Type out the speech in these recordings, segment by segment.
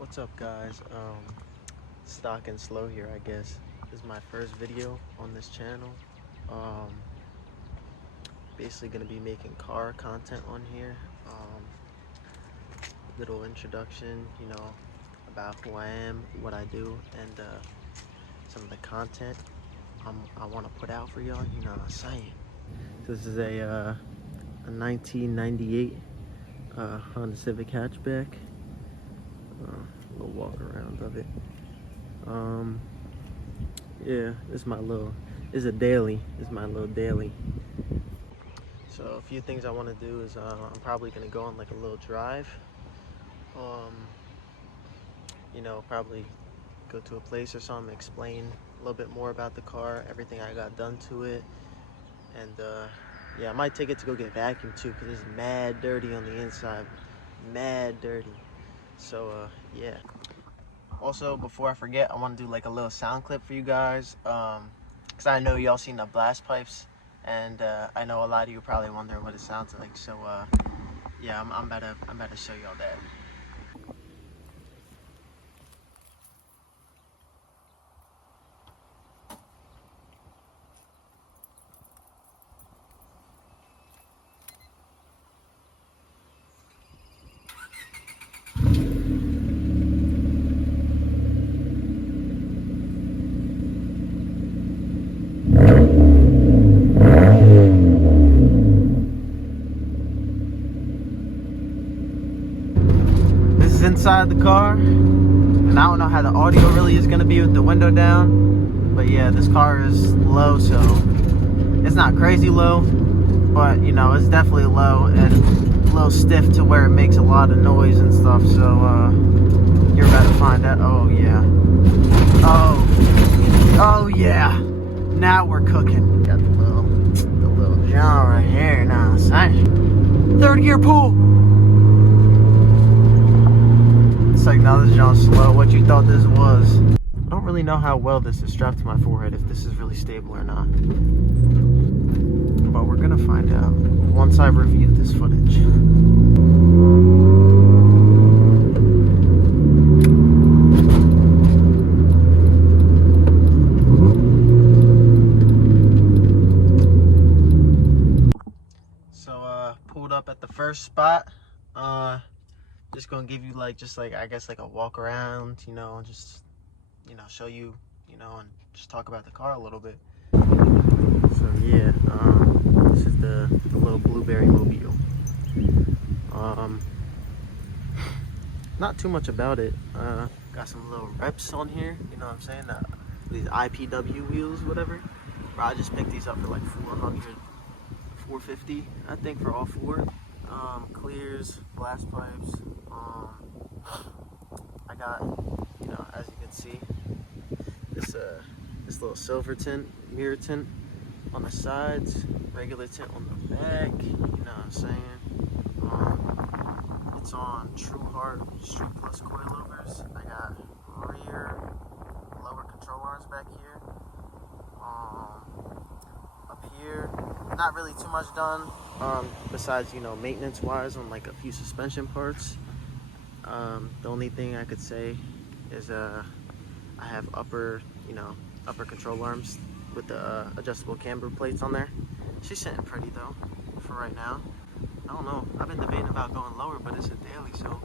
What's up, guys? Stock and slow here, I guess. This is my first video on this channel. Basically gonna be making car content on here. Little introduction, about who I am, what I do, and some of the content I want to put out for y'all. You know what I'm saying? This is a 1998 Honda Civic hatchback. A little walk around of it. Yeah, this is my little, it's a daily. This is my little daily. So a few things I want to do is I'm probably gonna go on like a little drive. Probably go to a place or something, explain a little bit more about the car, everything I got done to it, and yeah, I might take it to go get vacuumed too, because it's mad dirty on the inside, mad dirty. So yeah. Also, before I forget, I want to do like a little sound clip for you guys, because I know y'all seen the blast pipes, and I know a lot of you probably wondering what it sounds like. So yeah, I'm about to show y'all that. Inside the car, and I don't know how the audio really is going to be with the window down, but yeah, this car is low, so it's not crazy low, but it's definitely low and a little stiff to where it makes a lot of noise and stuff. So you're about to find out. Oh yeah, oh yeah, now we're cooking. Got the little John right here. Now, third gear pull. It's like, now this John's slow. What you thought this was? I don't really know how well this is strapped to my forehead, if this is really stable or not. But we're gonna find out once I review this footage. So pulled up at the first spot. Just gonna give you I guess like a walk around, just show you, and just talk about the car a little bit. So yeah, this is the little blueberry mobile. Not too much about it. Got some little reps on here, you know what I'm saying? These IPW wheels, whatever. Bro, I just picked these up for like 400, 450, I think, for all four. Clears, blast pipes. I got, as you can see, this little silver tint, mirror tint on the sides, regular tint on the back. You know what I'm saying? It's on True Heart Street Plus coilovers. I got rear lower control arms back here. Up here, not really too much done. Besides, maintenance wise on like a few suspension parts. The only thing I could say is I have upper control arms with the adjustable camber plates on there. She's sitting pretty though for right now. I don't know, I've been debating about going lower, but it's a daily, so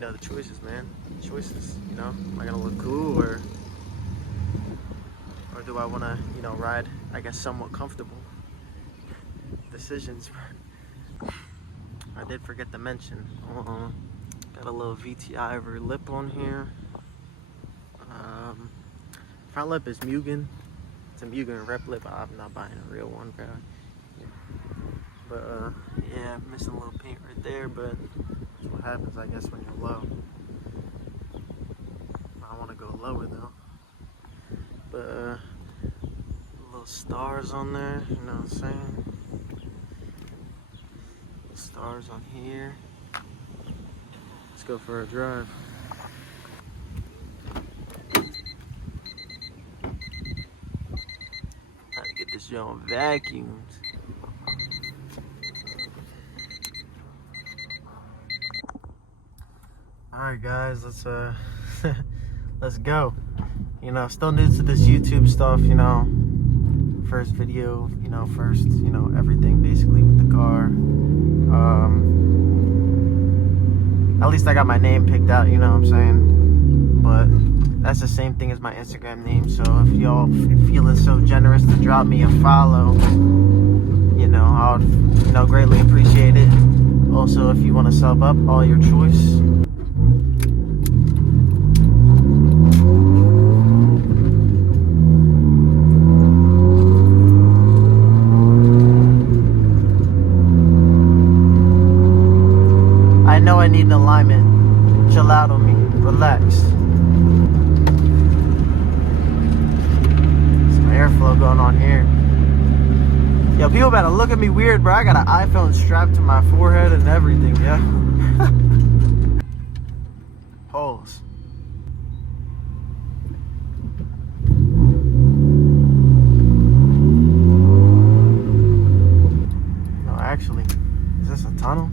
the choices, man. Choices, am I gonna look cool, or do I want to ride, I guess, somewhat comfortable? Decisions. I did forget to mention, got a little VTI over lip on here. Front lip is Mugen. It's a Mugen rep lip. I'm not buying a real one, bro. But yeah, missing a little paint right there, but that's what happens, I guess, when you're low. I want to go lower though. But little stars on there, you know what I'm saying? Stars on here. Let's go for a drive. How to get this joint vacuumed. Alright guys, let's let's go. You know, still new to this YouTube stuff, you know. First video, you know, first, you know, everything basically with the car. At least I got my name picked out, you know what I'm saying? But that's the same thing as my Instagram name, so if y'all feeling so generous to drop me a follow, you know, I'll, you know, greatly appreciate it. Also, if you want to sub up, all your choice. I know I need an alignment. Chill out on me. Relax. Some airflow going on here. Yo, people better look at me weird, bro. I got an iPhone strapped to my forehead and everything, yeah. Holes. No, actually, is this a tunnel?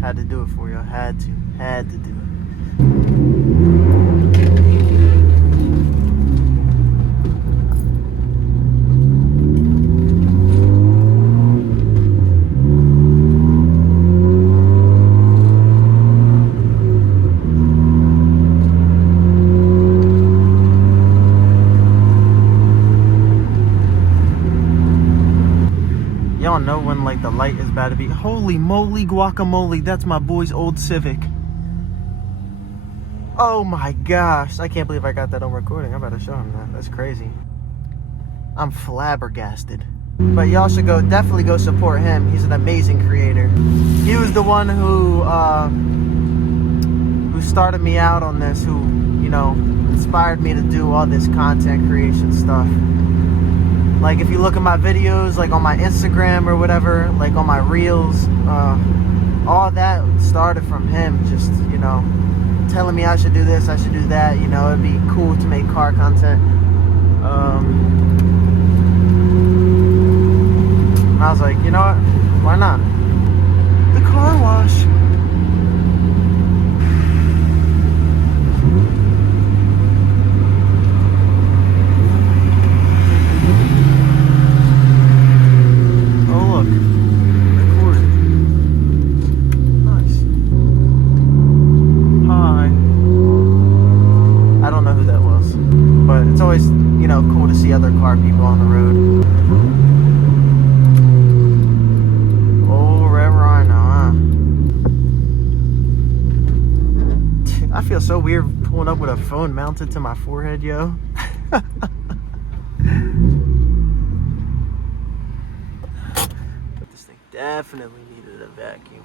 Had to do it for you. Had to do it. Y'all know when like the light is about to be. Holy moly guacamole, that's my boy's old Civic. Oh my gosh, I can't believe I got that on recording. I better show him that. That's crazy. I'm flabbergasted. But y'all should definitely go support him. He's an amazing creator. He was the one who started me out on this, who, you know, inspired me to do all this content creation stuff. Like, if you look at my videos, like on my Instagram or whatever, like on my reels, all that started from him. Just, you know, telling me I should do this, I should do that. You know, it'd be cool to make car content. And I was like, you know what? Why not? The car wash. It's always, you know, cool to see other car people on the road. Oh, wherever I know, huh? I feel so weird pulling up with a phone mounted to my forehead, yo. But this thing definitely needed a vacuum.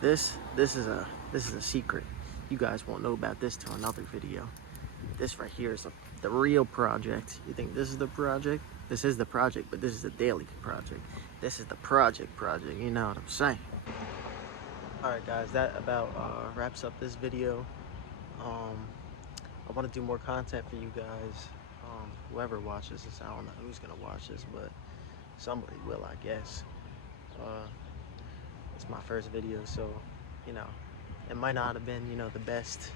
This is a secret. You guys won't know about this till another video. This right here is the real project. You think this is the project? This is the project, but this is the daily project. This is the project, you know what I'm saying? Alright guys, that about wraps up this video. I want to do more content for you guys. Whoever watches this, I don't know who's gonna watch this, but somebody will, I guess. It's my first video, so you know, it might not have been, you know, the best,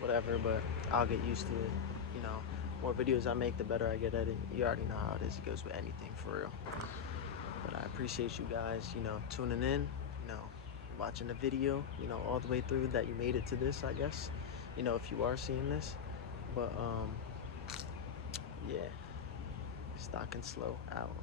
whatever, but I'll get used to it. You know, more videos I make, the better I get at it. You already know how it is. It goes with anything, for real. But I appreciate you guys, you know, tuning in, you know, watching the video, you know, all the way through, that you made it to this, I guess, you know, if you are seeing this. But yeah, Stock and Slow out.